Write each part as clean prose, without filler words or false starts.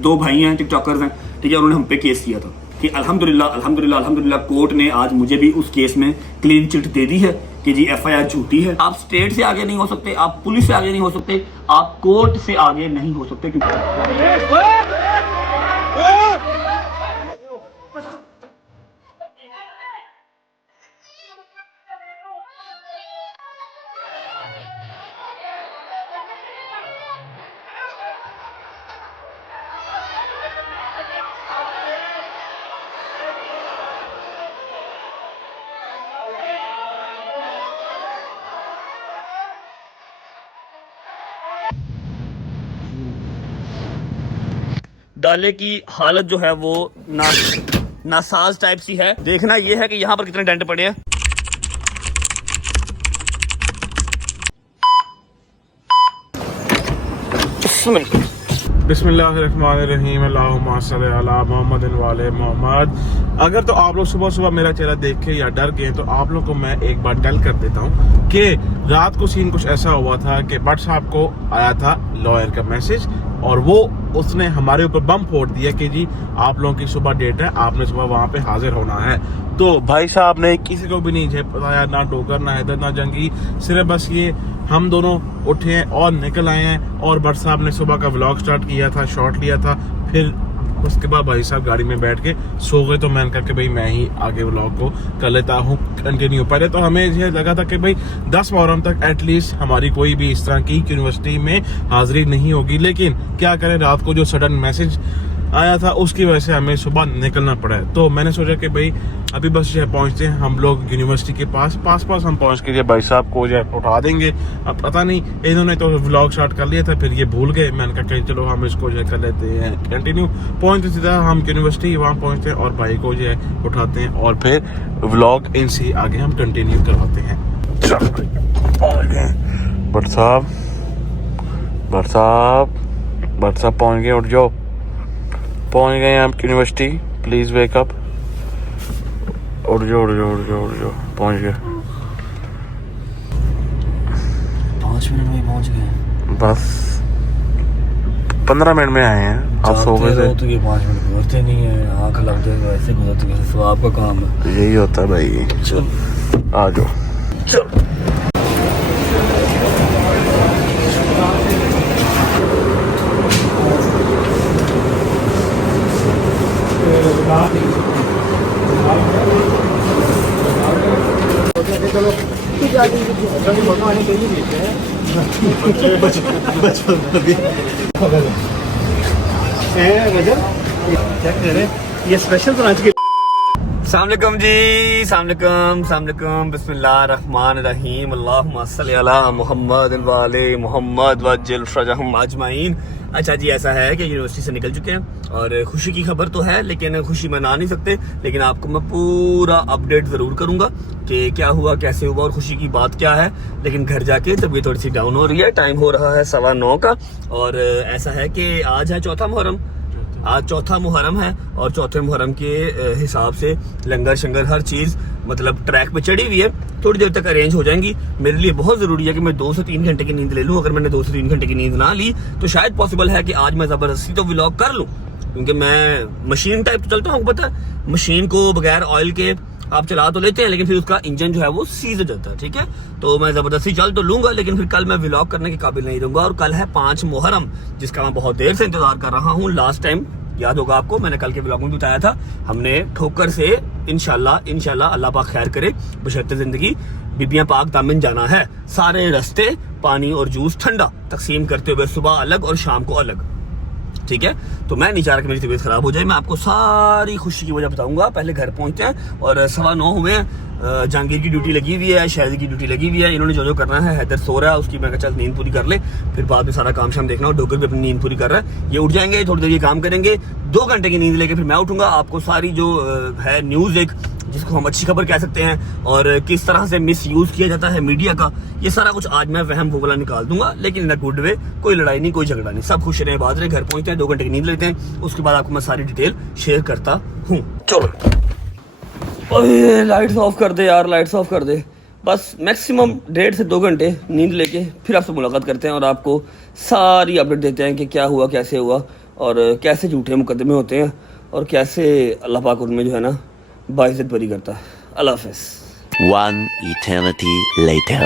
दो भाई हैं, टिकटॉकर्स हैं, ठीक है। उन्होंने हम पे केस किया था कि अल्हम्दुलिल्लाह कोर्ट ने आज मुझे भी उस केस में क्लीन चिट दे दी है कि जी FIR झूठी है। आप स्टेट से आगे नहीं हो सकते, आप पुलिस से आगे नहीं हो सकते, आप कोर्ट से आगे नहीं हो सकते। डाले की हालत जो है वो नासाज टाइप सी है। देखना ये है कि यहाँ पर कितने डेंट पड़े हैं। बिस्मिल्लाहिर्रहमानिर्रहीम, अल्लाहुम्मा सल्ली अला मुहम्मदिन व आले मोहम्मद। अगर तो आप लोग सुबह सुबह मेरा चेहरा देख के या डर गए तो आप लोग को मैं एक बार टेल कर देता हूँ कि रात को सीन कुछ ऐसा हुआ था कि भट्ट साहब को आया था लॉयर का मैसेज और वो उसने हमारे ऊपर बम फोड़ दिया कि जी आप लोगों की सुबह डेट है, आपने सुबह वहाँ पे हाजिर होना है। तो भाई साहब ने किसी को भी नहीं बताया, ना डोकर ना हैदर ना जंगी, सिर्फ बस ये हम दोनों उठे हैं और निकल आए हैं। और भट्ट साहब ने सुबह का व्लॉग स्टार्ट किया था, शॉट लिया था, फिर उसके बाद भाई साहब गाड़ी में बैठ के सो गए। तो मैंने कहा कि भाई मैं ही आगे व्लॉग को कर लेता हूँ कंटिन्यू। पहले तो हमें ये लगा था कि भाई 10 मुहर्रम तक एटलीस्ट हमारी कोई भी इस तरह की यूनिवर्सिटी में हाजिरी नहीं होगी, लेकिन क्या करें, रात को जो सडन मैसेज आया था उसकी वजह से हमें सुबह निकलना पड़ा है। तो मैंने सोचा कि भाई अभी बस जो है पहुंचते हैं हम लोग यूनिवर्सिटी के पास हम पहुंच के जो भाई साहब को जो है उठा देंगे। अब पता नहीं, इन्होंने तो व्लॉग स्टार्ट कर लिया था, फिर ये भूल गए। मैंने कहा कहीं चलो हम इसको जो है कर लेते हैं कंटिन्यू। पहुंचते सीधा हम यूनिवर्सिटी वहाँ पहुंचते हैं और भाई को जो है उठाते हैं और फिर व्लॉग इनसे आगे हम कंटिन्यू करवाते हैं। भट्ट साहब पहुंच गए, उठ जाओ, पहुंच गए आप यूनिवर्सिटी, प्लीज वेक अप, उठ जाओ पहुंच गए। 5 मिनट में पहुंच गए, बस 15 मिनट में आए हैं। आप सो गए थे तो ये 5 मिनट गुजरते नहीं है, आंख लग जाएगा ऐसे गुजरते जैसे तो आपका काम है। यही होता है भाई, चल आ जाओ। चल ये स्पेशल ब्रांच के सामलेकुम जी, सामलेकुम, बिस्मिल्लाहिर्रहमानिर्रहीम, अल्लाहुम्मा सल्ली अला मुहम्मद व आले मोहम्मद वज्जिल फरजहम अजमाइन। अच्छा जी, ऐसा है कि यूनिवर्सिटी से निकल चुके हैं और खुशी की खबर तो है, लेकिन खुशी मना नहीं सकते, लेकिन आपको मैं पूरा अपडेट ज़रूर करूंगा कि क्या हुआ, कैसे हुआ और खुशी की बात क्या है। लेकिन घर जाके तबीयत थोड़ी सी डाउन हो रही है, टाइम हो रहा है 9:15 का। और ऐसा है कि आज है चौथा मुहर्रम, आज चौथा मुहर्रम है और चौथे मुहर्रम के हिसाब से लंगर शंगर हर चीज़ मतलब ट्रैक पे चढ़ी हुई है, थोड़ी देर तक अरेंज हो जाएंगी। मेरे लिए बहुत ज़रूरी है कि मैं 2 से 3 घंटे की नींद ले लूँ। अगर मैंने 2 से 3 घंटे की नींद ना ली तो शायद पॉसिबल है कि आज मैं ज़बरदस्ती तो व्लॉग कर लूँ, क्योंकि मैं मशीन टाइप तो चलता हूँ। पता है, मशीन को बगैर ऑयल के आप चला तो लेते हैं, लेकिन फिर उसका इंजन जो है वो सीज हो जाता है, ठीक है। तो मैं ज़बरदस्ती चल तो लूंगा, लेकिन फिर कल मैं व्लॉग करने के काबिल नहीं रहूंगा। और कल है 5 मुहर्रम, जिसका मैं बहुत देर से इंतजार कर रहा हूँ। लास्ट टाइम याद होगा आपको, मैंने कल के व्लॉग में बताया था, हमने ठोकर से इंशाल्लाह अल्लाह पाक खैर करे बशर्ते जिंदगी बीबियां पाक दामन जाना है। सारे रास्ते पानी और जूस ठंडा तकसीम करते हुए, सुबह अलग और शाम को अलग, ठीक है। तो मैं नहीं चाह रहा कि मेरी तबीयत खराब हो जाए। मैं आपको सारी खुशी की वजह बताऊंगा। पहले घर पहुंचते हैं और 9:15 हुए हैं। जहांगीर की ड्यूटी लगी हुई है, शाहिद की ड्यूटी लगी हुई है। इन्होंने जो करना है, हैदर सो रहा है, उसकी मैं चल नींद पूरी कर ले, फिर बाद में सारा काम शाम देखना। और डोगर भी अपनी नींद पूरी कर रहा है, ये उठ जाएंगे, थोड़ी देर ये काम करेंगे, 2 घंटे की नींद लेके फिर मैं उठूंगा। आपको सारी जो है न्यूज़, एक जिसको हम अच्छी खबर कह सकते हैं, और किस तरह से मिस यूज किया जाता है मीडिया का, ये सारा कुछ आज मैं वहम वो वाला निकाल दूंगा, लेकिन इन अ गुड वे। कोई लड़ाई नहीं, कोई झगड़ा नहीं, सब खुश रहे, बात रहे। घर पहुंचते हैं, 2 घंटे की नींद लेते हैं, उसके बाद आपको मैं सारी डिटेल शेयर करता हूँ। चलो, लाइट्स ऑफ कर दे यार, लाइट्स ऑफ कर दे। बस मैक्सिमम 1.5 से 2 घंटे नींद लेके फिर आपसे मुलाकात करते हैं और आपको सारी अपडेट देते हैं कि क्या हुआ, कैसे हुआ और कैसे झूठे मुकदमे होते हैं और कैसे अल्लाह पाक उनमें जो है ना बाइज़्ज़त बरी करता है। अल्लाह हाफ़िज़। One eternity later.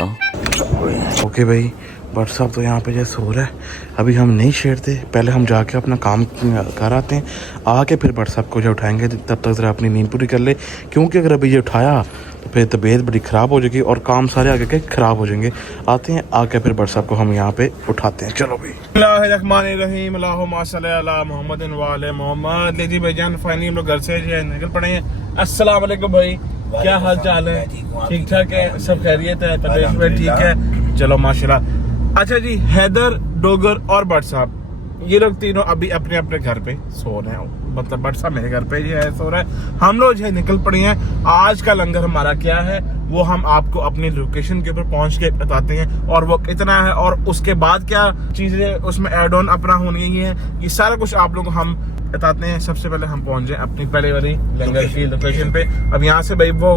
ओके भाई, बट साहब तो यहाँ पे जैसे हो रहा है, अभी हम नहीं छेड़ते, पहले हम जाके अपना काम कर आते हैं, आके फिर बट साहब को जो उठाएंगे, तब तक ज़रा अपनी नींद पूरी कर ले, क्योंकि अगर अभी ये उठाया तो फिर तबीयत बड़ी ख़राब हो जाएगी और काम सारे आगे के ख़राब हो जाएंगे। आते हैं, आके फिर बट साहब को हम यहाँ पे उठाते हैं। चलो भाई। बिस्मिल्लाहिर्रहमानिर्रहीम, अल्लाहुम्मा सल्ली अला मुहम्मदिन व आले मोहम्मद। ले जी भाईजान, फाइनली हम लोग घर से जो है निकल पड़े हैं। अस्सलाम वालेकुम भाई, क्या हाल चाल है? ठीक ठाक है, सब खैरियत है, तबीयत में ठीक है? चलो माशाल्लाह। अच्छा जी, हैदर, डोगर और बट साहब ये लोग तीनों अभी अपने अपने घर पे सो रहे हैं, मतलब बट साहब मेरे घर पे जो है सो रहा है। हम लोग जो है निकल पड़े हैं। आज का लंगर हमारा क्या है वो हम आपको अपनी लोकेशन के ऊपर पहुंच के बताते हैं, और वो कितना है और उसके बाद क्या चीजें उसमें एड ऑन अपना होनी है, ये सारा कुछ आप लोगों को हम बताते हैं। सबसे पहले हम पहुंच जाए अपनी पहले वाली लंगर की लोकेशन पे। अब यहाँ से भाई वो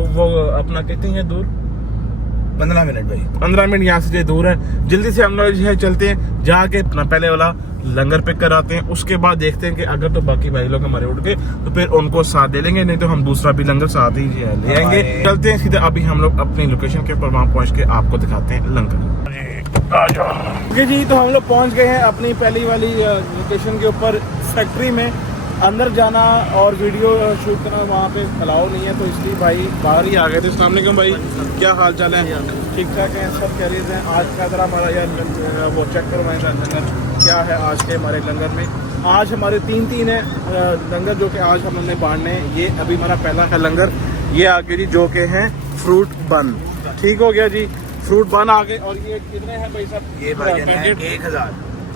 अपना कितनी है दूर? 15 मिनट भाई, 15 मिनट यहाँ से दूर है। जल्दी से हम लोग जो है चलते हैं, जाके अपना पहले वाला लंगर पिक कराते हैं। उसके बाद देखते हैं कि अगर तो बाकी भाई लोग हमारे उठ गए तो फिर उनको साथ दे लेंगे, नहीं तो हम दूसरा भी लंगर साथ ही ले आएंगे। चलते हैं सीधे, अभी हम लोग अपनी लोकेशन के ऊपर वहाँ पहुँच के आपको दिखाते हैं लंगर। आ जाओ। ओके जी, तो हम लोग पहुँच गए हैं अपनी पहली वाली लोकेशन के ऊपर, फैक्ट्री में। अंदर जाना और वीडियो शूट करना वहाँ पे अलाउ नहीं है, तो इसलिए भाई बाहर ही आ गए थे। अस्सलाम वालेकुम भाई, क्या हाल चाल है? ठीक ठाक है, सब कह रहे हैं। आज का ज़रा हमारा यार वो चेक करवाएं लंगर क्या है आज के हमारे लंगर में। आज हमारे तीन है लंगर जो कि आज हमने बांटने हैं। ये अभी हमारा पहला है लंगर, ये आगे जी जो के हैं फ्रूट बन। ठीक हो गया जी, फ्रूट बन आ गए। और ये कितने हैं भाई साहब? ये पैकेट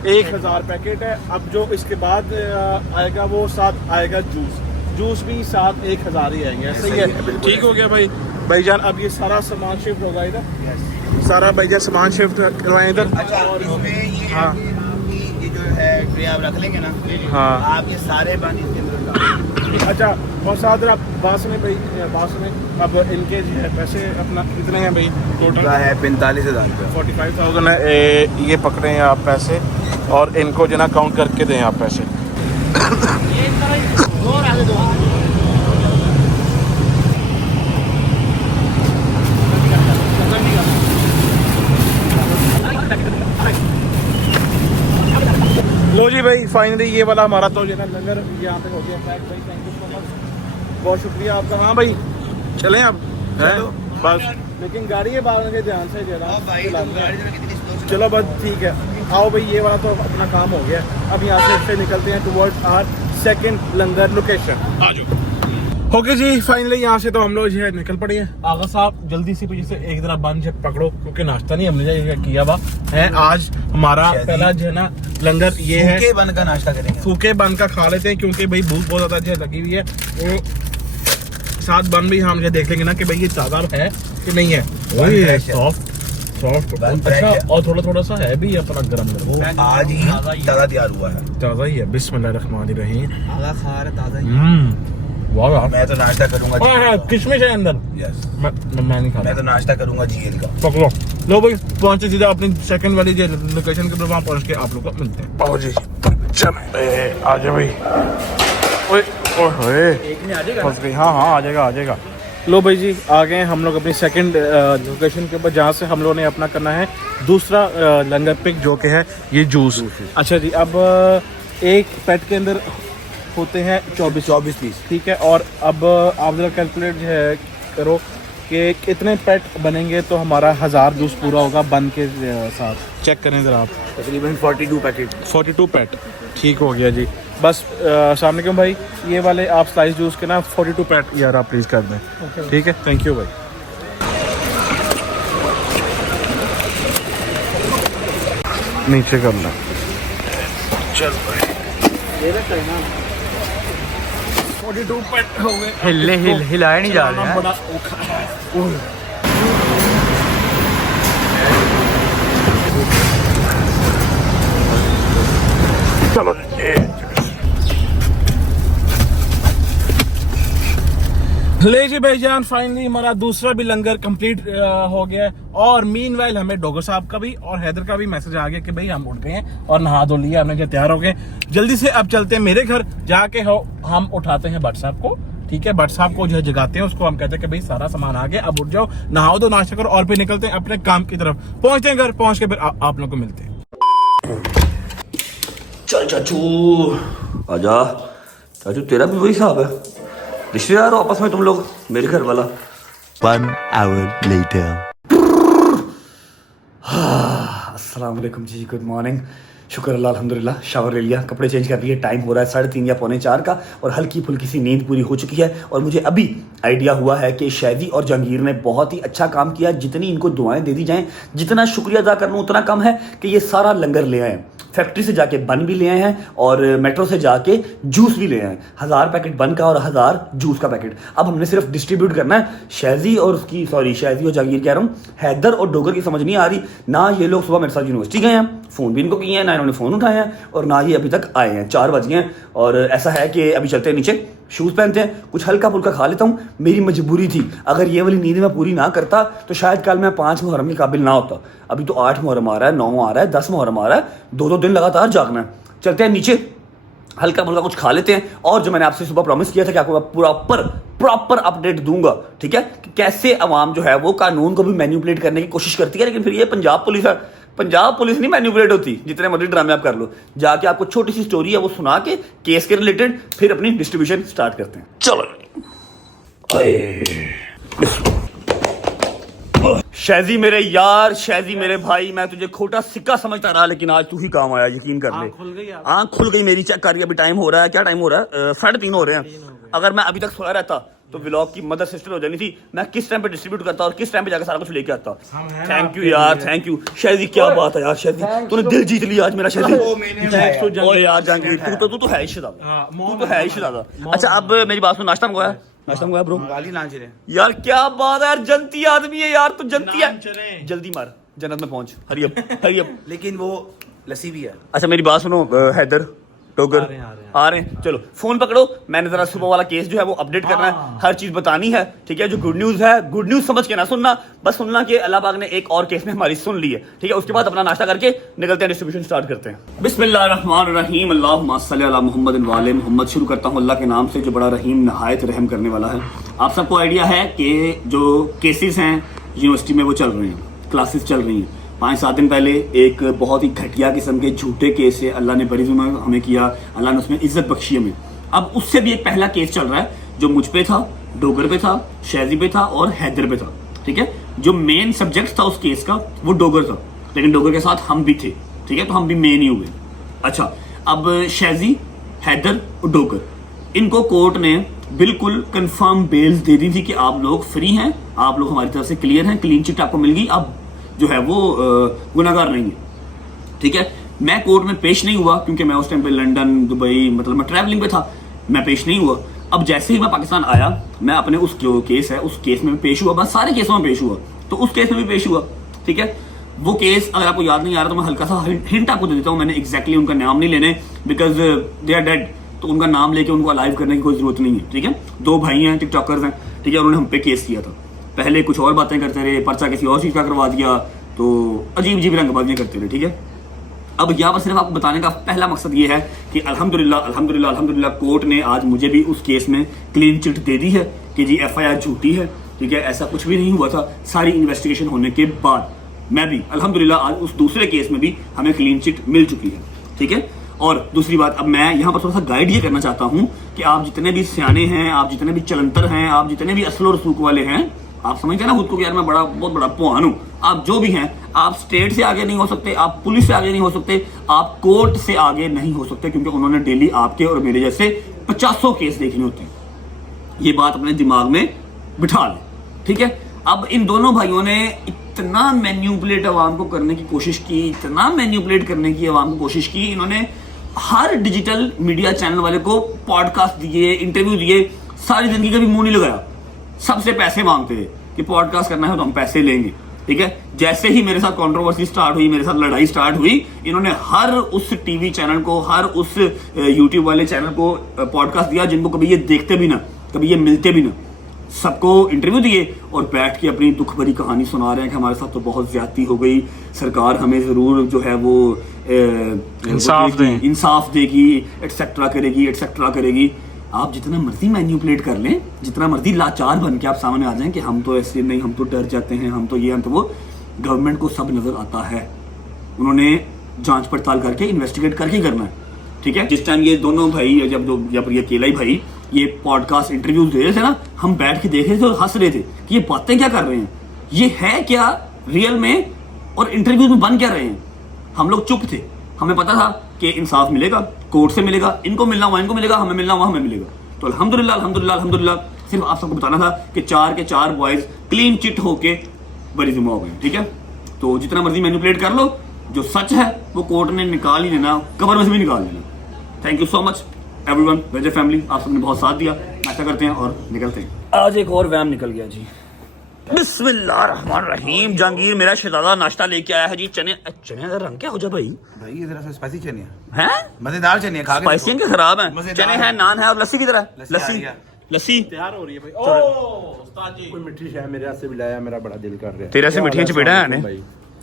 1000 पैकेट है। अब जो इसके बाद आएगा वो साथ आएगा जूस भी साथ 1000 ही आएंगे, ऐसे ही है। ठीक हो गया भाई भाईजान। अब ये सारा सामान शिफ्ट होगा इधर, सारा भाईजान सामान शिफ्ट करवाएं इधर। अच्छा, और इसमें ये हाँ। है कि ये जो है ट्रे आप रख लेंगे ना, हाँ। आप ये सारे बन इसके अंदर डालेंगे। अच्छा, और साथ आप बास में भाई, बास में अब इनके जो है पैसे अपना कितने हैं भाई टोटल? है 45,000 रुपये। 45,000 है। ये पकड़े हैं आप पैसे और इनको जो ना काउंट करके दें आप पैसे। लो जी भाई, फाइनली ये वाला हमारा तो जो है ना लंगर यहाँ पे हो गया पैक भाई। थैंक यू सो मच, बहुत शुक्रिया आपका। हाँ भाई चलें अब, हैं बस, लेकिन गाड़ी है बाहर के ध्यान से जरा। चलो बस ठीक है, आओ भाई, ये वाला तो अपना काम हो गया। अब यहाँ से निकलते हैं टुवर्ड्स आवर सेकंड लंगर लोकेशन। आ जाओ। ओके जी, फाइनली यहाँ से तो हम लोग जो है निकल पड़े हैं। आगा साहब जल्दी से पीछे से एक तरह बन से पकड़ो, क्योंकि नाश्ता नहीं हमने किया हुआ है। आज हमारा पहला जो है ना लंगर ये है, फूके बन का नाश्ता करेंगे। फूके बन का खा लेते हैं, क्योंकि भाई भूख बहुत ज्यादा जो लगी हुई है। वो साथ बन भी हम देख लेंगे ना कि भाई ये ताजा है कि नहीं है। सॉफ्ट अच्छा, और थोड़ा थोड़ा सा है भी अपना गरम गरम। आज ही ताज़ा तैयार हुआ है, ताजा ही है। बिस्मिल्लाहिर्रहमानिर्रहीम। ताज़ा वाह, मैं तो नाश्ता करूंगा। किशमिश है अंदर। यस, मैं नहीं खाता। मैं तो नाश्ता करूंगा जीएल का। पकड़ो। लो भाई, पहुंचे सीधा अपनी सेकंड वाली जो लोकेशन के ऊपर, वहाँ पहुंच के आप लोग को मिलते हैं। पाओ जी, चल आ जाओ भाई। ओए ओए, एक में आ जाएगा। फंस गई। हाँ आ जाएगा। लो भाई जी, आ गए हम लोग अपनी सेकंड लोकेशन के ऊपर, जहाँ से हम लोगों ने अपना करना है दूसरा लंगर पिक जो कि है ये जूस। अच्छा जी, अब एक पेट के अंदर होते हैं 24 पीस, ठीक है। और अब आप जरा कैलकुलेट जो है करो कि कितने पेट बनेंगे तो हमारा 1000 जूस पूरा होगा बन के साथ। चेक करें जरा आप, तकरीबन 42 पैकेट। 42 पेट। ठीक हो गया जी। बस अस्सलाम वालेकुम भाई, ये वाले आप स्लाइस जूस के ना 42 पेट यार आप प्लीज़ कर दें। ठीक है, थैंक यू भाई। नीचे करना। चल भाई, 42 पेट हो गए। हिलाया नहीं जा रहा है। बड़ा औखा है। चलो ले जी भाईजान, फाइनली हमारा दूसरा भी लंगर कंप्लीट हो गया है। और मीनवाइल हमें डोगर साहब का भी और हैदर का भी मैसेज आ गया कि भाई हम उठ गए हैं और नहा धो लिया हमने, तैयार हो गए। जल्दी से अब चलते हैं मेरे घर, जाके हम उठाते हैं भट्ट साहब को। ठीक है, भट्ट साहब को जो है जगाते हैं, उसको हम कहते हैं कि भाई सारा सामान आ गया, अब उठ जाओ, नहाओ दो, नाश्ता करो और फिर निकलते हैं अपने काम की तरफ। पहुंचते हैं घर, पहुंच के फिर आप लोगों को मिलते हैं। चल चाचू आजा। चाचू तेरा भी वही हिसाब है, रिश्तेदार हो आपस में तुम लोग, मेरे घर वाला। 1 hour later. अस्सलाम वालेकुम जी, गुड मॉर्निंग। शुक्र अल्लाह अल्हम्दुलिल्लाह, शावर ले लिया, कपड़े चेंज कर लिए, टाइम हो रहा है 3:30 या 3:45 का और हल्की फुल्की सी नींद पूरी हो चुकी है। और मुझे अभी आइडिया हुआ है कि शैदी और जहांगीर ने बहुत ही अच्छा काम किया। जितनी इनको दुआएं दे दी जाएं, जितना शुक्रिया अदा करना उतना कम है कि ये सारा लंगर ले आए। फैक्ट्री से जाके बन भी ले आए हैं और मेट्रो से जाके जूस भी ले आए हैं। 1000 पैकेट बन का और 1000 जूस का पैकेट। अब हमने सिर्फ डिस्ट्रीब्यूट करना है। शैदी और जहांगीर कह रहा हूँ, हैदर और डोगर की समझ नहीं आ रही ना। ये लोग सुबह मेरे साथ यूनिवर्सिटी गए हैं, फ़ोन भी इनको किए हैं, ना इन्होंने फ़ोन उठाए हैं और ना ही अभी तक आए हैं। 4 बज गए हैं और ऐसा है कि अभी चलते हैं नीचे, शूज़ पहनते हैं, कुछ हल्का फुल्का खा लेता हूँ। मेरी मजबूरी थी, अगर ये वाली नींद मैं पूरी ना करता तो शायद कल मैं 5 मुहर्रम के काबिल ना होता। अभी तो 8 मुहर्रम आ रहा है, 9 आ रहा है, 10 मुहर्रम आ रहा है, 2-2 दिन लगातार जागना है। चलते हैं नीचे, हल्का फुल्का कुछ खा लेते हैं और जो मैंने आपसे सुबह प्रॉमिस किया था कि आपको मैं प्रॉपर अपडेट दूंगा, ठीक है, कि कैसे अवाम जो है वो कानून को भी मैनिपुलेट करने की कोशिश करती है। लेकिन फिर ये पंजाब पुलिस है, पंजाब पुलिस नहीं मैनिपुलेट होती, जितने मर्जी ड्रामे आप कर लो। जाके आपको छोटी सी स्टोरी है वो सुना के केस के रिलेटेड फिर अपनी डिस्ट्रीब्यूशन स्टार्ट करते हैं। चलो शैजी मेरे यार, शैजी मेरे भाई, मैं तुझे खोटा सिक्का समझता रहा लेकिन आज तू ही काम आया, यकीन कर ले। आँख खुल गई मेरी, चेक करिए अभी टाइम हो रहा है, क्या टाइम हो रहा है, 3:30 हो रहे हैं। अगर मैं अभी तक सोया रहता तो व्लॉग की मदर सिस्टर हो जानी थी। मैं किस टाइम पे डिस्ट्रीब्यूट करता और किस टाइम पे जाकर सारा कुछ लेके आता। थैंक यू यार, थैंक यू शैजी, क्या बात है यार शैजी, तूने दिल जीत लिया आज मेरा शैजी। ओ यार जहांगीर, तू तो है ही शहज़ादा, तू तो है ही शहज़ादा। अच्छा अब मेरी बात सुन, नाश्ता मंगवाया? नाश्ता मंगवाया ब्रो? यार क्या बात है यार, जनती आदमी है यार तू, जनती है। जल्दी मार, जन्नत में पहुंच, हरी अप। लेकिन वो लस्सी भी है। अच्छा मेरी बात सुनो, हैदर डोगर आ रहे हैं, चलो फोन पकड़ो। मैंने जरा सुबह वाला केस जो है वो अपडेट करना है, हर चीज बतानी है, ठीक है। जो गुड न्यूज है, गुड न्यूज समझ के ना सुनना, बस सुनना कि अल्लाह पाक ने एक और केस में हमारी सुन ली है, ठीक है। उसके बाद अपना नाश्ता करके निकलते हैं, डिस्ट्रीब्यूशन स्टार्ट करते हैं। बिस्मिल्लाहिर्रहमानिर्रहीम, अल्लाहुम्मा सल्ली अला मुहम्मद व आले मुहम्मद। शुरू करता हूँ अल्लाह के नाम से जो बड़ा रहीम नहायत रहम करने वाला है। आप सबको आइडिया है कि जो केसेस हैं यूनिवर्सिटी में वो चल रहे हैं, क्लासेस चल रही हैं। 5-7 दिन पहले एक बहुत ही घटिया किस्म के झूठे केस से अल्लाह ने बरी हमें किया, अल्लाह ने उसमें इज्जत बख्शी हमें। अब उससे भी एक पहला केस चल रहा है जो मुझ पे था, डोगर पे था, शैजी पे था और हैदर पे था, ठीक है। जो मेन सब्जेक्ट था उस केस का वो डोगर था, लेकिन डोगर के साथ हम भी थे, ठीक है, तो हम भी मेन ही हुए। अच्छा अब शैजी, हैदर और डोगर, इनको कोर्ट ने बिल्कुल कंफर्म बेल दे दी थी कि आप लोग फ्री हैं, आप लोग हमारी तरफ से क्लियर हैं, क्लीन चिट आपको मिल गई, अब जो है वो गुनाहगार नहीं है, ठीक है। मैं कोर्ट में पेश नहीं हुआ क्योंकि मैं उस टाइम पे लंदन, दुबई, मतलब मैं ट्रैवलिंग पे था, मैं पेश नहीं हुआ। अब जैसे ही मैं पाकिस्तान आया, मैं अपने उस जो केस है उस केस में पेश हुआ, बस सारे केसों में पेश हुआ, तो उस केस में भी पेश हुआ, ठीक है। वो केस अगर आपको याद नहीं आ रहा तो मैं हल्का सा हिंट आपको दे देता हूँ। मैंने एग्जैक्टली उनका नाम नहीं लेने, बिकॉज दे आर डेड, तो उनका नाम लेके उनको अलाइव करने की कोई जरूरत नहीं है, ठीक है। 2 भाई हैं, टिकटॉकर्स हैं, ठीक है, उन्होंने हम पे केस किया था। पहले कुछ और बातें करते रहे, पर्चा किसी और चीज का करवा दिया, तो अजीब रंगबाजियां करते रहे, ठीक है। अब यहाँ पर सिर्फ आपको बताने का पहला मकसद ये है कि अल्हम्दुलिल्लाह कोर्ट ने आज मुझे भी उस केस में क्लीन चिट दे दी है कि जी FIR झूठी है, ठीक है, ऐसा कुछ भी नहीं हुआ था। सारी इन्वेस्टिगेशन होने के बाद मैं भी अल्हम्दुलिल्लाह आज उस दूसरे केस में भी हमें क्लीन चिट मिल चुकी है, ठीक है। और दूसरी बात, अब मैं यहाँ पर थोड़ा सा गाइड ये करना चाहता हूँ कि आप जितने भी सियाने हैं, आप जितने भी चलंतर हैं, आप जितने भी असलो रसूख वाले हैं, आप समझते हैं ना खुद को कि यार मैं बहुत बड़ा पुआन हूं, आप जो भी हैं, आप स्टेट से आगे नहीं हो सकते, आप पुलिस से आगे नहीं हो सकते, आप कोर्ट से आगे नहीं हो सकते, क्योंकि उन्होंने डेली आपके और मेरे जैसे 50 केस देखने होते हैं। ये बात अपने दिमाग में बिठा लें, ठीक है। अब इन दोनों भाइयों ने इतना मैन्युपुलेट अवाम को करने की कोशिश की, इतना मैन्युपुलेट करने की अवाम को कोशिश की, इन्होंने हर डिजिटल मीडिया चैनल वाले को पॉडकास्ट दिए, इंटरव्यू दिए, सारी जिंदगी कभी मुंह नहीं लगाया, सबसे पैसे मांगते थे कि पॉडकास्ट करना है तो हम पैसे लेंगे, ठीक है। जैसे ही मेरे साथ कंट्रोवर्सी स्टार्ट हुई, मेरे साथ लड़ाई स्टार्ट हुई, इन्होंने हर उस टीवी चैनल को, हर उस यूट्यूब वाले चैनल को पॉडकास्ट दिया जिनको कभी ये देखते भी ना, कभी ये मिलते भी ना, सबको इंटरव्यू दिए और बैठ के अपनी दुख भरी कहानी सुना रहे हैं कि हमारे साथ तो बहुत ज्यादती हो गई, सरकार हमें ज़रूर जो है वो इंसाफ देगी, एटसेट्रा करेगी। आप जितना मर्जी मैन्युपुलेट कर लें, जितना मर्जी लाचार बन के आप सामने आ जाएं कि हम तो ऐसे नहीं, हम तो डर जाते हैं, हम तो ये, हम तो वो, गवर्नमेंट को सब नजर आता है। उन्होंने जांच पड़ताल करके इन्वेस्टिगेट करके करना है, ठीक है। जिस टाइम ये दोनों भाई जब ये केलाई भाई ये पॉडकास्ट इंटरव्यू दे रहे थे ना, हम बैठ के देख रहे थे और हंस रहे थे कि ये बातें क्या कर रहे हैं, ये है क्या रियल में और इंटरव्यू में बन क्या रहे हैं। हम लोग चुप थे, हमें पता था कि इंसाफ मिलेगा, कोर्ट से मिलेगा, इनको मिलना हुआ इनको मिलेगा, हमें मिलना हुआ हमें मिलेगा। तो अल्हम्दुलिल्लाह सिर्फ आप सबको बताना था कि 4 के 4 बॉयज क्लीन चिट होके बरी जुमा हो गए, ठीक है। तो जितना मर्जी मैनिपुलेट कर लो, जो सच है वो कोर्ट ने निकाल ही देना, कब्र में से भी निकाल देना। Thank you so much everyone, वेजर फैमिली, आप सबने बहुत साथ दिया। नाश्ता करते हैं और निकलते हैं। आज एक और वैम निकल गया जी। बिस्मिल्लाहिर्रहमानिर्रहीम। जहांगीर मेरा शहजादा नाश्ता लेके आया है जी। चने का रंग क्या हो जाए भाई? ये जरा सा स्पाइसी चने हैं, मजेदार चने, खा के स्पाइसी के खराब है। चने हैं, नान है और लस्सी की तरह लस्सी तैयार हो रही है भाई। ओ उस्ताद जी, कोई मिठी शाय मेरे से भी लाया, मेरा बड़ा दिल कर रहा है। तेरे से मिठियां चपेटा है ने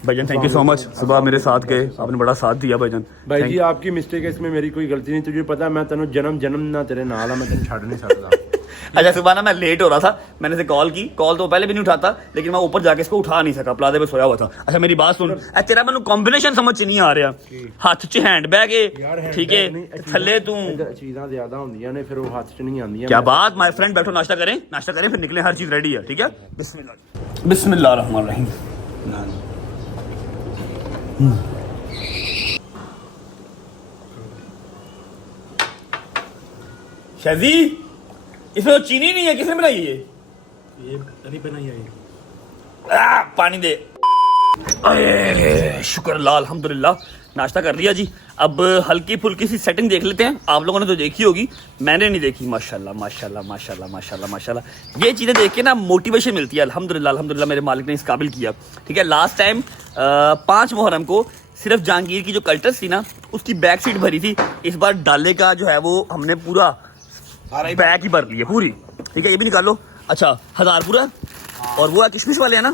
भाईजान। थैंक यू सो मच, सुबह मेरे साथ गए, आपने बड़ा साथ दिया भाईजान। भाई जी आपकी मिस्टेक है, इसमें मेरी कोई गलती नहीं। तुझे पता है मैं तेनों जन्म ना तेरे नाल मैं तेन छड़ नहीं सकता। अच्छा सुबह ना मैं लेट हो रहा था, मैंने से कॉल की, कॉल तो पहले भी नहीं उठाता, लेकिन मैं ऊपर जाके इसको उठा नहीं सका, प्लाजे पे सोया हुआ था। अच्छा मेरी बात सुन, तेरा मैंने कॉम्बिनेशन समझ च नहीं आ रहा, हाथ च हैंड बैग है, ठीक है, थल्ले तू चीज़ां ज्यादा होंदियां ने, फिर वो हाथ च नहीं आंदियां। क्या बात, माय फ्रेंड, बैठो नाश्ता करें फिर निकले, हर चीज रेडी है, ठीक है। बिस्मिल्लाहिर्रहमानिर्रहीम। शाजी इसमें तो चीनी नहीं है, किसने बनाई ये अभी बनाई है? पानी दे। शुक्र अल्लाह, अल्हम्दुलिल्लाह नाश्ता कर लिया जी। अब हल्की फुल्की सी सेटिंग देख लेते हैं। आप लोगों ने तो देखी होगी, मैंने नहीं देखी। माशाल्लाह माशाल्लाह माशाल्लाह माशाल्लाह माशाल्लाह, ये चीज़ें देख के ना मोटिवेशन मिलती है। अल्हम्दुलिल्लाह अल्हम्दुलिल्लाह मेरे मालिक ने इस काबिल किया, ठीक है। लास्ट टाइम 5 मुहर्रम को सिर्फ जहांगीर की जो कल्टस थी ना, उसकी बैक सीट भरी थी। इस बार डाले का जो है वो हमने पूरा बैग ही भर लिया पूरी, ठीक है। ये भी निकालो। अच्छा 1000 पूरा, और वो है किशमिश वाले हैं ना?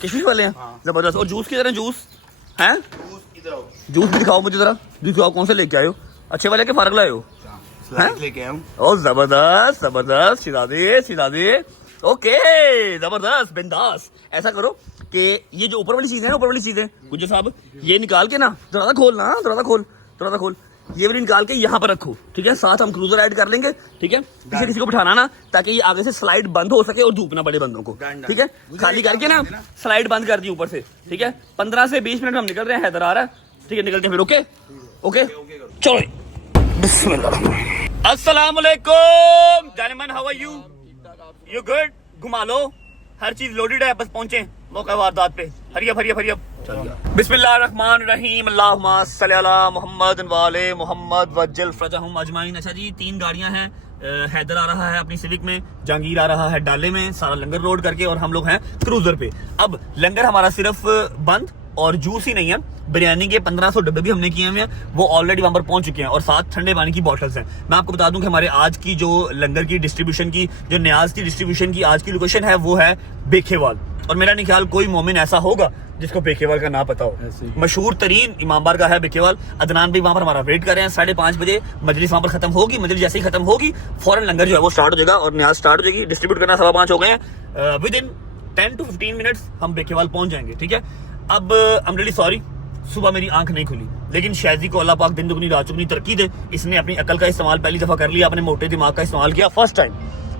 किशमिश वाले हैं, जबरदस्त। और जूस की तरह जूस हैं, जूस भी दिखाओ मुझे जरा, जूस दिखाओ, कौन से लेके आए हो? अच्छे वाले के फारग लाए हो? लेके आए हूं। ओ जबरदस्त जबरदस्त, शिदादे ओके, जबरदस्त बिंदास। ऐसा करो कि ये जो ऊपर वाली चीज है ना, ऊपर वाली चीजें गुज्जर साहब, ये निकाल के ना थोड़ा खोल, ये भी निकाल के यहाँ पर रखो, ठीक है। साथ हम क्रूजर ऐड कर लेंगे, ठीक है। किसी को बिठाना ना, ताकि ये आगे से स्लाइड बंद हो सके और धूप ना पड़े बंदों को, ठीक है। खाली करके ना स्लाइड बंद कर दी ऊपर से, ठीक है। 15 से 20 मिनट हम निकल रहे हैं, हैदर आ रहा है, ठीक है। निकलते हैं फिर, ओके चलो। बिस्मिल्लाह। अस्सलाम वालेकुम जानेमन, हाउ आर यू गुड? घुमा लो, हर चीज लोडेड है, बस पहुंचे मौका वारदात पे। हरियब बिस्मिल्लाहिर्रहमानिर्रहीम, अल्लाहुम्मा सल्ली अला मुहम्मद वाले मुहम्मद वज्जल फरजहुम अजमाइन। अच्छा जी, 3 गाड़ियां हैं, हैदर आ रहा है अपनी सिविक में, जहांगीर आ रहा है डाले में, सारा लंगर रोड करके, और हम लोग हैं क्रूजर पे। अब लंगर हमारा सिर्फ बंद और जूस ही नहीं है, बिरयानी के 1500 डब्बे भी हमने किए हुए हैं, वो ऑलरेडी वहां पर पहुंच चुके हैं, और साथ ठंडे पानी की बॉटल्स हैं। मैं आपको बता दूं कि हमारे आज की जो लंगर की डिस्ट्रीब्यूशन की, जो न्याज की डिस्ट्रीब्यूशन की आज की लोकेशन है, वो है बेखेवाल। और मेरा नहीं ख्याल कोई मोमिन ऐसा होगा जिसको बेखेवाल का ना पता हो। मशहूर तरीन इमामबार का है बेखेवाल। अदनान भी वहां पर हमारा वेट कर रहे हैं। 5:30 बजे मजलिस वहां पर खत्म होगी। मजलिस जैसे ही खत्म होगी, फौरन लंगर जो है वो स्टार्ट हो जाएगा और न्याज स्टार्ट हो जाएगी। डिस्ट्रीब्यूट करना 5:15 हो गए हैं। विद इन 10 to 15 मिनट्स हम बेखेवाल पहुंच जाएंगे, ठीक है। अब आई एम रियली सॉरी, सुबह मेरी आंख नहीं खुली, लेकिन शायजी को अल्लाह पाक दिन दुगनी रात चुगनी तरक्की दे। इसने अपनी अकल का इस्तेमाल पहली दफा कर लिया, अपने मोटे दिमाग का इस्तेमाल किया, फर्स्ट टाइम,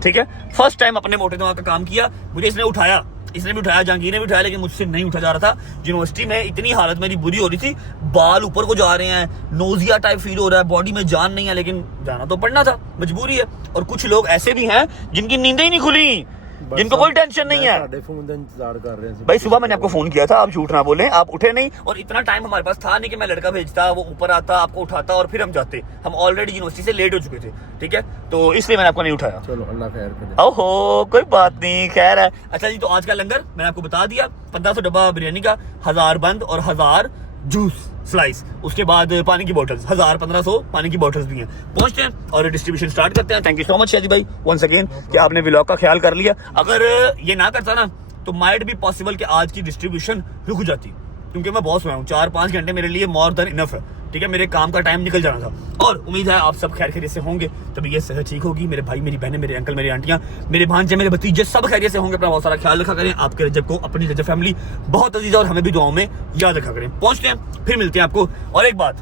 ठीक है। फर्स्ट टाइम अपने मोटे दिमाग का काम किया। मुझे इसने उठाया, इसने भी उठाया, जहांगीर ने भी उठाया, लेकिन मुझसे नहीं उठा जा रहा था। यूनिवर्सिटी में इतनी हालत मेरी बुरी हो रही थी, बाल ऊपर को जा रहे हैं, नोजिया टाइप फील हो रहा है, बॉडी में जान नहीं है, लेकिन जाना तो पड़ना था, मजबूरी है। और कुछ लोग ऐसे भी हैं जिनकी नींदें ही नहीं खुली, जिनको कोई टेंशन नहीं है। फोन का इंतजार कर रहे हैं भाई, सुबह मैंने आपको फोन किया था, आप झूठ ना बोलें, आप उठे नहीं, और इतना टाइम हमारे पास था नहीं कि मैं लड़का भेजता, वो ऊपर आता, आपको उठाता और फिर हम जाते। हम ऑलरेडी यूनिवर्सिटी से लेट हो चुके थे, ठीक है, तो इसलिए मैंने आपको नहीं उठाया। चलो अल्लाह खैर करे। ओहो कोई बात नहीं, खैर है। अच्छा जी, तो आज का लंगर मैंने आपको बता दिया, 1500 डब्बा बिरयानी का, 1000 बंद और 1000 जूस, स्लाइस, उसके बाद पानी की बोतल्स 1000-1500 पानी की बोतल्स भी हैं। पहुंचते हैं और डिस्ट्रीब्यूशन स्टार्ट करते हैं। थैंक यू सो मच शादी भाई वंस अगेन कि आपने व्लॉग का ख्याल कर लिया। अगर ये ना करता ना तो माइट भी पॉसिबल कि आज की डिस्ट्रीब्यूशन रुक जाती, क्योंकि मैं बॉस हुआ हूँ। 4-5 घंटे मेरे लिए मोर देन इनफ है, ठीक है। मेरे काम का टाइम निकल जाना था और उम्मीद है आप सब खैर खैरियत से होंगे, तबीयत सेहत ठीक होगी। मेरे भाई, मेरी बहनें, मेरे अंकल, मेरी आंटियां, मेरे भांजे, मेरे भतीजे सब खैरियत से होंगे। अपना बहुत सारा ख्याल रखा करें। आपके रजब को, अपनी रजब फैमिली बहुत अजीज है और हमें भी दुआओं में याद रखा करें। पहुंचते हैं, फिर मिलते हैं आपको। और एक बात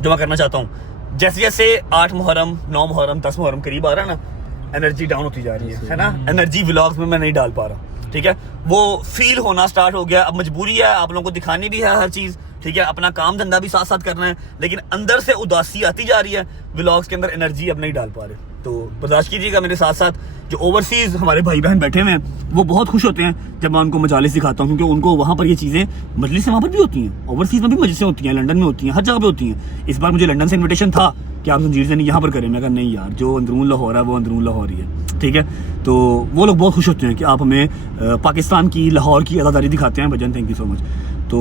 जो मैं करना चाहता हूँ, जैसे जैसे 8 मुहर्रम, 9 मुहर्रम, 10 मुहर्रम करीब आ रहा है ना, एनर्जी डाउन होती जा रही है ना। एनर्जी व्लॉग्स में मैं नहीं डाल पा रहा, ठीक है। वो फील होना स्टार्ट हो गया। अब मजबूरी है, आप लोगों को दिखानी भी है हर चीज, ठीक है। अपना काम धंधा भी साथ साथ करना है, लेकिन अंदर से उदासी आती जा रही है। व्लॉग्स के अंदर एनर्जी अब नहीं डाल पा रहे, तो बर्दाश्त कीजिएगा मेरे साथ साथ। जो ओवरसीज हमारे भाई बहन बैठे हुए हैं वो बहुत खुश होते हैं जब मैं उनको मजालिस दिखाता हूँ, क्योंकि उनको वहाँ पर ये चीज़ें मजलिस वहाँ पर भी होती हैं। ओवरसीज में भी मजलिसें होती हैं, लंदन में होती हैं, हर जगह पे होती हैं। इस बार मुझे लंदन से इन्विटेशन था कि आप जंजीर से यहाँ पर करें। मैं कहा नहीं यार, जो अंदरून लाहौर है वो अंदरून लाहौर ही है, ठीक है। तो वो लोग बहुत खुश होते हैं कि आप हमें पाकिस्तान की, लाहौर की अदादारी दिखाते हैं। भजन थैंक यू सो मच। तो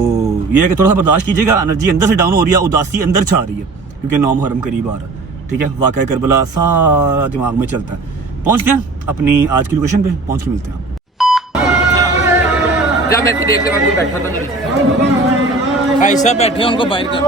ये है कि थोड़ा सा बर्दाश्त कीजिएगा, एनर्जी अंदर से डाउन हो रही है, उदासी अंदर छा रही है, क्योंकि 9 मुहर्रम करीब आ रहा है, ठीक है। वाक़या करबला सारा दिमाग में चलता है। पहुँचते हैं अपनी आज की लोकेशन पे, पहुँच के मिलते हैं। जब मैं देख के बाद बैठा था, ऐसा बैठे उनको बाहर कर।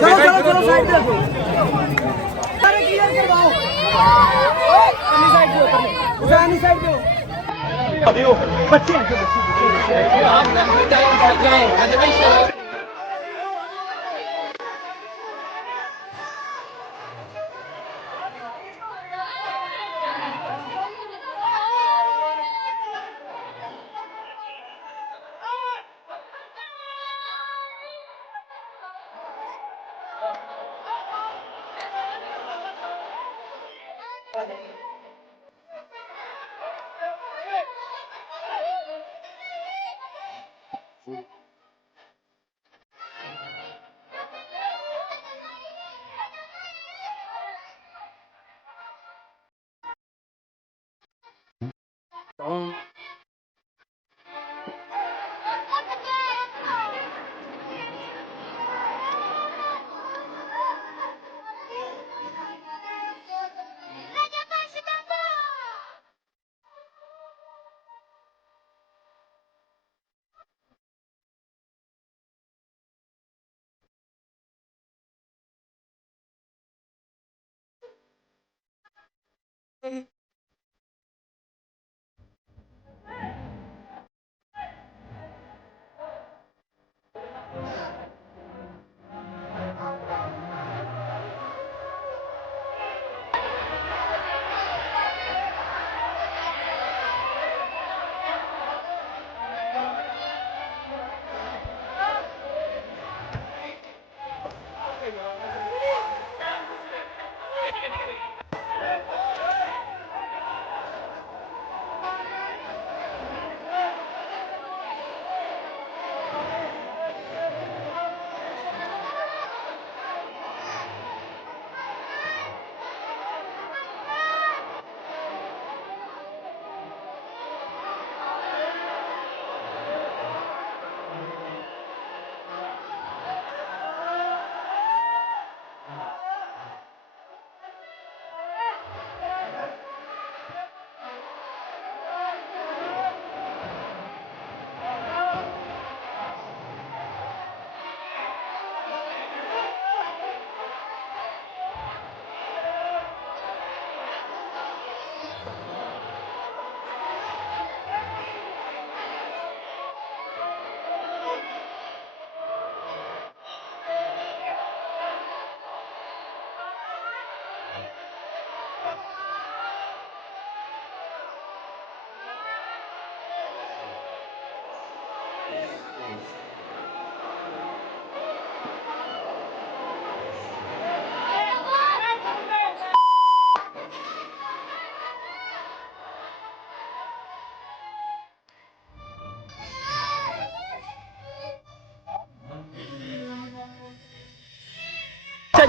चलो चलो चलो साइड पे रखो। अरे क्लियर करवाओ। अन्य साइड पे उसे अन्य साइड पे अभी वो बच्चे हैं बच्चे।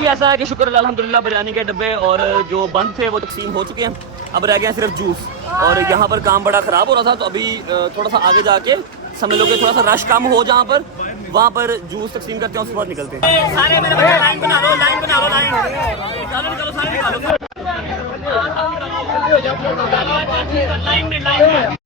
जी ऐसा है कि शुक्र अल्हम्दुलिल्लाह बिरयानी के डब्बे और जो बंद थे वो तकसीम हो चुके हैं, अब रह गए हैं सिर्फ जूस। और यहाँ पर काम बड़ा ख़राब हो रहा था, तो अभी थोड़ा सा आगे जाके समझ लो कि थोड़ा सा रश कम हो जहाँ पर, वहाँ पर जूस तकसीम करते हैं, उसके बाद निकलते हैं। सारे मेरे बच्चे लाइन बना लो, लाइन बना लो, लाइन निकालो, सारे निकालो, लाइन में, लाइन में।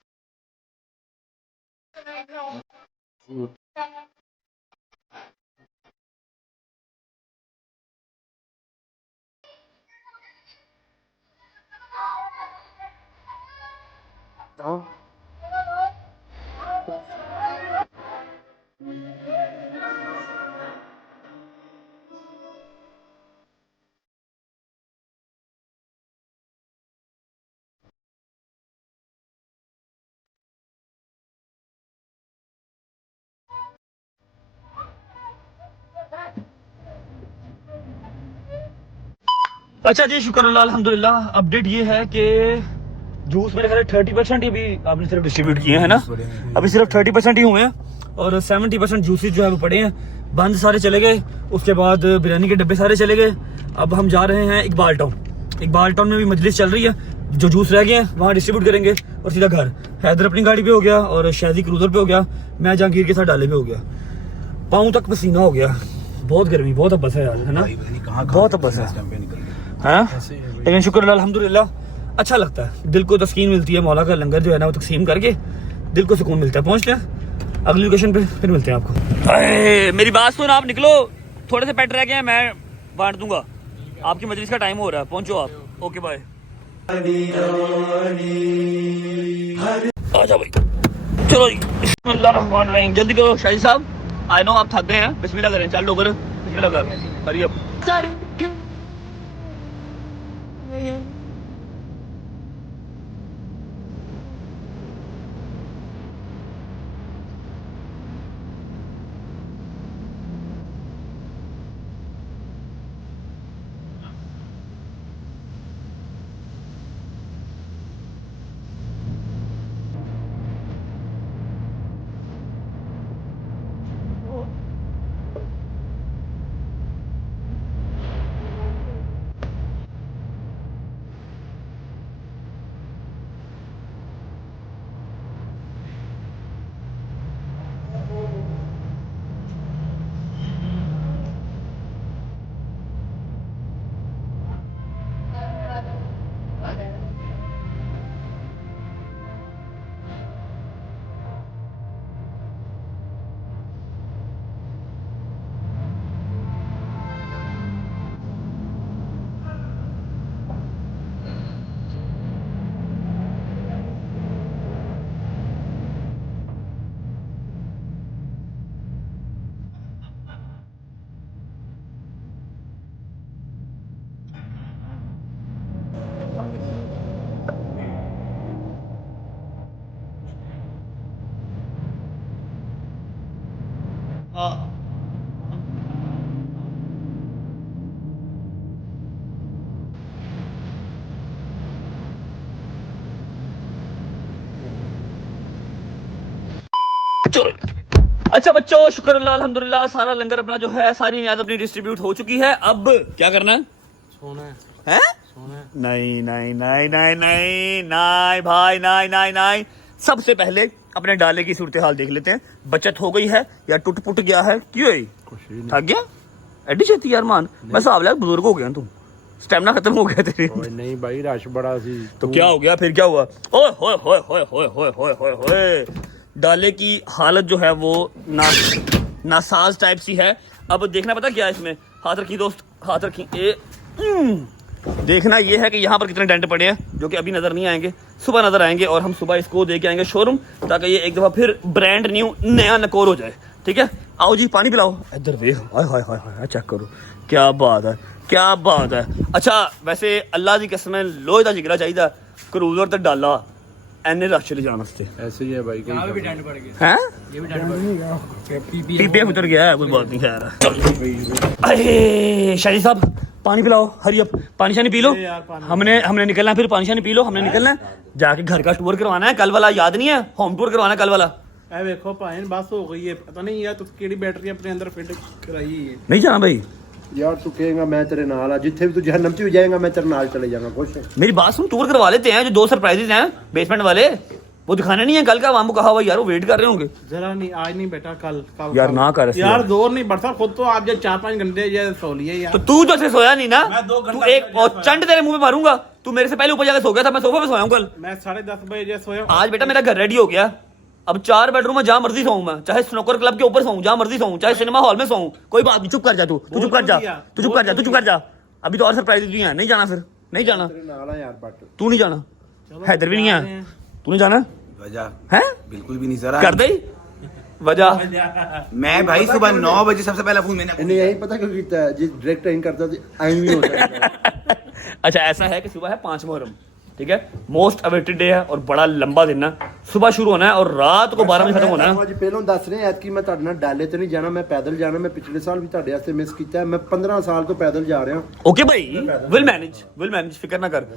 अच्छा जी, शुक्र अल्हम्दुलिल्लाह। अपडेट ये है कि जूस मेरे ख्याल 30% ही अभी आपने सिर्फ डिस्ट्रीब्यूट किए हैं ना, अभी सिर्फ 30% ही हुए हैं और 70% जूसेस जो है वो पड़े हैं। बंद सारे चले गए, उसके बाद बिरयानी के डब्बे सारे चले गए। अब हम जा रहे हैं इकबाल टाउन। इकबाल टाउन में भी मजलिस चल रही है, जो जूस रह गए हैं वहाँ डिस्ट्रीब्यूट करेंगे और सीधा घर। हैदर अपनी गाड़ी पे हो गया और शादी क्रूजर पे हो गया, मैं जहांगीर के साथ डाले पे हो गया। पाँव तक पसीना हो गया, बहुत गर्मी, बहुत अब्बस है यार, है ना, बहुत अब्बस है, हाँ? लेकिन शुक्र अल्हम्दुलिल्लाह अच्छा लगता है, दिल को तस्कीन मिलती है। मौला का लंगर जो है ना वो तकसीम करके दिल को सुकून मिलता है। पहुंचते हैं अगली लोकेशन पे, फिर मिलते हैं आपको। मेरी बात सुन, आप निकलो, थोड़े से पेट रह गए हैं, मैं बांट दूंगा। आपकी मजलिस का टाइम हो रहा है, पहुंचो आप। Okay bye. आजा भाई, चलो जी, बिस्मिल्लाह, जल्दी करो शाहिद साहब। आई नो आप थक गए हैं, बिस्मिल्लाह करें, चल लो, बिस्मिल्लाह कर, हरी अप। चलो अच्छा बच्चों, शुक्र अल्हम्दुलिल्लाह, सारा लंगर अपना जो है, सारी नियाज अपनी डिस्ट्रीब्यूट हो चुकी है। अब क्या करना है? सोना है? सोना है? नहीं नहीं नहीं नहीं नहीं नहीं भाई, नहीं नहीं नहीं। सबसे पहले अपने डाले की सूरत हाल देख लेते हैं, बचत हो गई है या टूट पुट गया है? क्यों थक गया एडी छेती यार मान, मैं हिसाब लिया बुजुर्ग हो गया तू, स्टेमिना खत्म हो गया तेरे। नहीं भाई, रश बड़ा सी। तो क्या हो गया फिर, क्या हुआ? ओए होए होए होए होए होए होए होए होए, डाले की हालत जो है वो नासाज टाइप सी है। अब देखना पता क्या है इसमें, हाथ रखी दोस्त, हाथ रखी। देखना ये है कि यहाँ पर कितने डेंट पड़े हैं, जो कि अभी नजर नहीं आएंगे, सुबह नजर आएंगे और हम सुबह इसको दे के आएंगे शोरूम, ताकि ये एक दफा फिर ब्रांड न्यू नया नकोर हो जाए। ठीक है, आओ जी पानी पिलाओ। इधर देख, हाय हाय हाय हाय, चेक करो, क्या बात है, क्या बात है। अच्छा वैसे अल्लाह की कसम लोहे का जिगरा चाहिए, क्रूजर तो डाला एने रख चले जाने वास्ते। ऐसे ही है भाई, यहाँ भी डेंट पड़ गया हैं, ये भी डेंट पड़ गया, पीपीएफ उतर गया है, कोई बात नहीं। खैर, अरे शाही साहब पानी पिलाओ, हरी अप, पानी शानी पी लो। हमने निकलना है, फिर पानी शानी पी लो, हमने निकलना है, जाके घर का टूर करवाना है कल वाला, याद नहीं है? होम टूर करवाना है कल वाला। देखो पाइन बस हो गई है, पता नहीं यार तो केड़ी बैटरी अपने अंदर फिट कराई है। नहीं जाना भाई, यार तू कहेगा मैं तेरे नाल आ, जिथे भी तू जहन्नम च भी जाएगा मैं तेरे नाल चले जाऊंगा। खुश है? मेरी बात सुन, टूर करवा लेते हैं, जो 2 सरप्राइजेज हैं बेसमेंट वाले, वो दिखाने नहीं है कल का। वहां कहा हुआ यार, वो वेट कर रहे होंगे। जरा नहीं, आज नहीं बेटा, कल कल यार ना कर यार, जोर नहीं बढ़ता खुद तो। आप जब 4-5 घंटे ये सो लिए यार। तो तू जो से सोया नहीं ना, मैं 2 तू घंटा एक और चंड तेरे मुंह में मारूंगा। तू मेरे से पहले ऊपर जाकर सो गया था, मैं सोफे पे सोया हूं कल। मैं 10:30 बजे सोया। आज बेटा मेरा घर रेडी हो गया। अब 4 बेडरूम में जहां मर्जी सोऊं मैं, चाहे स्नूकर क्लब के ऊपर सोऊं, जहां मर्जी सोऊं, चाहे सिनेमा हॉल में सोऊं, कोई बात नहीं। चुप कर जा तू चुप कर जा, तू चुप कर जा, तू चुप कर जा। अभी तो और सरप्राइज भी है, नहीं जाना फिर, नहीं जाना। तेरे नाल आ यार, बट तू नहीं जाना, हैदर भी नहीं है, तू नहीं जाना वजह है? बिल्कुल भी नहीं सर। कर दे वजह। मैं भाई सुबह 9 बजे सबसे पहला फोन मैंने इन्हें यही पता क्यों कीता है, जिस डायरेक्ट इन करता था आई भी होता है। अच्छा ऐसा है कि सुबह है 5 मुहर्रम, ठीक है, मोस्ट अवेटेड डे है और बड़ा लंबा दिन है। सुबह शुरू होना है और रात को 12 बजे खत्म होना है। ਅੱਜ ਪਹਿਲਾਂ ਦੱਸ ਰਹੇ ਐਤਕੀ ਮੈਂ ਤੁਹਾਡੇ ਨਾਲ ਡਾਲੇ ਤੇ ਨਹੀਂ ਜਾਣਾ, ਮੈਂ ਪੈਦਲ ਜਾਣਾ। ਮੈਂ ਪਿਛਲੇ ਸਾਲ ਵੀ ਤੁਹਾਡੇ ਵਾਸਤੇ ਮਿਸ ਕੀਤਾ ਹੈ। ਮੈਂ 15 ਸਾਲ ਤੋਂ ਪੈਦਲ जा रहा हूं। ओके भाई, विल मैनेज, फिक्र ना कर।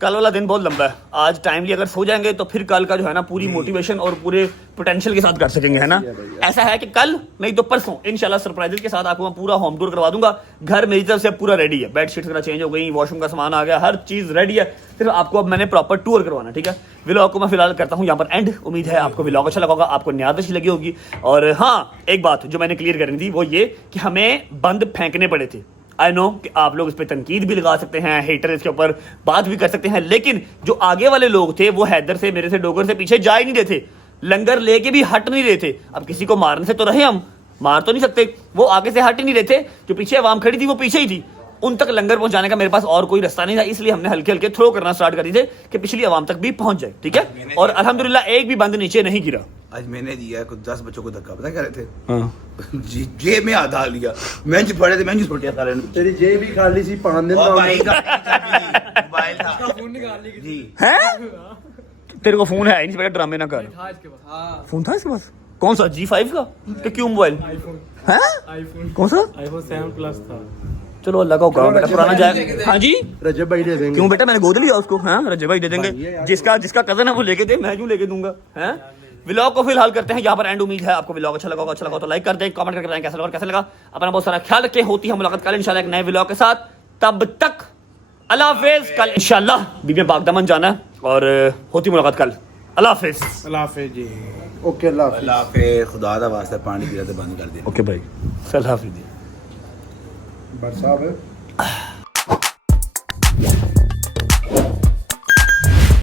कल वाला दिन बहुत लंबा है, आज टाइमली अगर सो जाएंगे तो फिर कल का जो है ना पूरी मोटिवेशन और पूरे पोटेंशियल के साथ कर सकेंगे, है ना। ऐसा है कि कल नहीं तो परसों इंशाल्लाह सरप्राइजेज के साथ आपको मैं पूरा होम टूर करवा दूंगा। घर मेरी तरफ से पूरा रेडी है, बेडशीट वगैरह चेंज हो गई, वॉशरूम का सामान आ गया, हर चीज रेडी है। सिर्फ आपको अब मैंने प्रॉपर टूर करवाना, ठीक है। व्लॉग को मैं फिलहाल करता हूँ यहाँ पर एंड। उम्मीद है आपको व्लॉग अच्छा लगा होगा, आपको न्याद अच्छी लगी होगी। और हाँ, एक बात जो मैंने क्लियर करनी थी वो ये कि हमें बंद फेंकने पड़े थे। आई नो कि आप लोग इस पर तनकीद भी लगा सकते हैं, हेटर इसके ऊपर बात भी कर सकते हैं, लेकिन जो आगे वाले लोग थे वो हैदर से, मेरे से, डोगर से पीछे जा ही नहीं रहे थे, लंगर लेके भी हट नहीं रहे थे। अब किसी को मारने से तो रहे, हम मार तो नहीं सकते, वो आगे से हट ही नहीं रहे थे। जो पीछे अवाम खड़ी थी वो पीछे ही थी, उन तक लंगर पहुंचाने का मेरे पास और कोई रास्ता नहीं था, इसलिए हमने हल्के हल्के थ्रो करना स्टार्ट कर दिए थे कि पिछली अवाम तक भी पहुंच जाए, ठीक है। और अल्हम्दुलिल्लाह एक भी बंद नीचे नहीं गिरा। आज मैंने दिया है कुछ 10 बच्चों को धक्का, पता क्या रहे थे? जेब में आधा लिया, मैं जो पड़े थे मैं जो छोटे सारे ने। तेरी जेब भी खाली सी, 5 दिन और बाद भाई का मोबाइल था, फोन निकाल ली जी हैं? तेरे को फोन है ही नहीं बेटा, ड्रामे ना कर। फोन था इसके पास? कौन सा, G5 का? कि क्यों मोबाइल है? कौन सा? iPhone 7 Plus था। चलो अल्लाह का हुक्म, बेटा पुराना जाए। हाँ जी, रजब भाई दे देंगे। क्यों बेटा, मैंने गोद लिया उसको। हाँ, रजब भाई दे देंगे, जिसका कजन है वो लेके दे, मैं क्यों लेके दूंगा। हैं, व्लॉग को फिलहाल करते हैं यहाँ पर एंड। उम्मीद है आपको व्लॉग अच्छा लगा तो लाइक कर दें, कमेंट करके बताएं कैसा लगा। अपना बहुत सारा ख्याल रखें। होती है मुलाकात कल इंशाल्लाह एक नए व्लॉग के साथ। तब तक अल्लाह हाफिज। कल इंशाल्लाह बीबी बागदामन जाना है और होती मुलाकात कल। अल्लाह हाफिज। अल्लाह हाफिज जी। ओके अल्लाह हाफिज। अल्लाह पे खुदा दा वास्ता पानी पीना तो बंद कर दे। ओके भाई, अल्लाह हाफिज। बट साहब